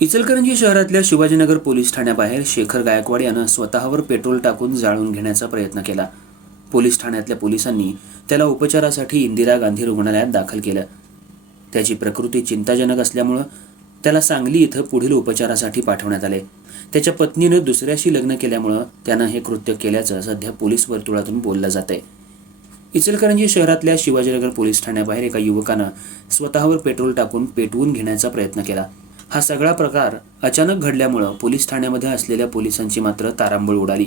इचलकरंजी शहरातल्या शिवाजीनगर पोलीस ठाण्याबाहेर शेखर गायकवाड यानं स्वतःवर पेट्रोल टाकून जाळून घेण्याचा प्रयत्न केला. पोलीस ठाण्यातल्या पोलिसांनी त्याला उपचारासाठी इंदिरा गांधी रुग्णालयात दाखल केलं. त्याची प्रकृती चिंताजनक असल्यामुळं त्याला सांगली इथं पुढील उपचारासाठी पाठवण्यात आले. त्याच्या पत्नीनं दुसऱ्याशी लग्न केल्यामुळं त्यानं हे कृत्य केल्याचं सध्या पोलीस वर्तुळातून बोललं जात आहे इचलकरंजी शहरातल्या शिवाजीनगर पोलीस ठाण्याबाहेर एका युवकानं स्वतःवर पेट्रोल टाकून पेटवून घेण्याचा प्रयत्न केला. हा सगळा प्रकार अचानक घडल्यामुळं पोलीस ठाण्यामध्ये असलेल्या पोलिसांची मात्र तारांबळ उडाली.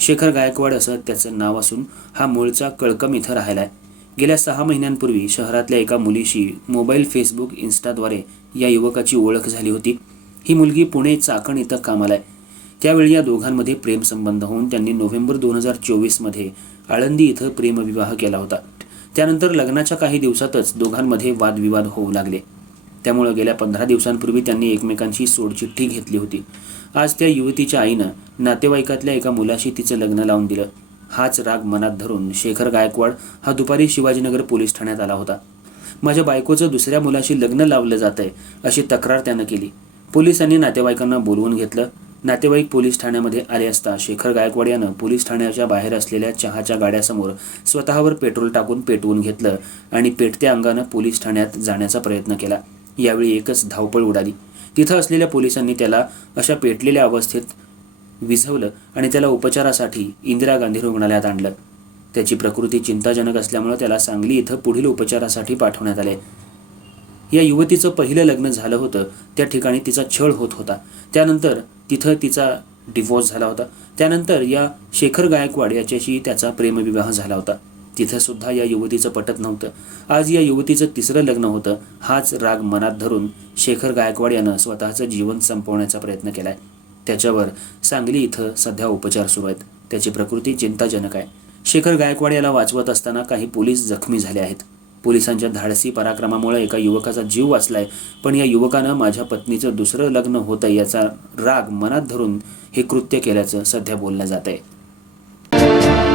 शेखर गायकवाड असं त्याचं नाव असून हा मूळचा कळकम इथं राहिला आहे गेल्या सहा महिन्यांपूर्वी शहरातल्या एका मुलीशी मोबाईल फेसबुक इन्स्टाद्वारे या युवकाची ओळख झाली होती. ही मुलगी पुणे चाकण इथं कामाला आहे त्यावेळी या दोघांमध्ये प्रेमसंबंध होऊन त्यांनी नोव्हेंबर दोन हजार चोवीसमध्ये आळंदी इथं प्रेमविवाह केला होता. त्यानंतर लग्नाच्या काही दिवसातच दोघांमध्ये वादविवाद होऊ लागले. त्यामुळे गेल्या पंधरा दिवसांपूर्वी त्यांनी एकमेकांशी सोडचिठ्ठी घेतली होती. आज त्या युवतीच्या आईनं नातेवाईकातल्या एका मुलाशी तिचं लग्न लावून दिलं. हाच राग मनात धरून शेखर गायकवाड हा दुपारी शिवाजीनगर पोलीस ठाण्यात आला होता. माझ्या बायकोचं दुसऱ्या मुलाशी लग्न लावलं जात आहे अशी तक्रार त्यानं केली. पोलिसांनी नातेवाईकांना बोलवून घेतलं. नातेवाईक पोलीस ठाण्यामध्ये आले असता शेखर गायकवाड यानं पोलीस ठाण्याच्या बाहेर असलेल्या चहाच्या गाड्यासमोर स्वतःवर पेट्रोल टाकून पेटवून घेतलं आणि पेटत्या अंगानं पोलीस ठाण्यात जाण्याचा प्रयत्न केला. यावेळी एकच धावपळ उडाली. तिथं असलेल्या पोलिसांनी त्याला अशा पेटलेल्या अवस्थेत विझवलं आणि त्याला उपचारासाठी इंदिरा गांधी रुग्णालयात आणलं. त्याची प्रकृती चिंताजनक असल्यामुळे त्याला सांगली इथं पुढील उपचारासाठी पाठवण्यात आले. या युवतीचं पहिलं लग्न झालं होतं. त्या ठिकाणी तिचा छळ होत होता. त्यानंतर तिथं तिचा डिवोर्स झाला होता. त्यानंतर या शेखर गायकवाड याच्याशी त्याचा प्रेमविवाह झाला होता. तिथं सुद्धा या युवतीचं पटत नव्हतं. आज या युवतीचं तिसरं लग्न होतं हाच राग मनात धरून शेखर गायकवाड यानं स्वतःचं जीवन संपवण्याचा प्रयत्न केलाय. त्याच्यावर सांगली इथं सध्या उपचार सुरू आहेत. त्याची प्रकृती चिंताजनक आहे. शेखर गायकवाड याला वाचवत असताना काही पोलीस जखमी झाले आहेत. पोलिसांच्या धाडसी पराक्रमामुळे एका युवकाचा जीव वाचलाय पण या युवकानं माझ्या पत्नीचं दुसरं लग्न होतं याचा राग मनात धरून हे कृत्य केल्याचं सध्या बोललं जात आहे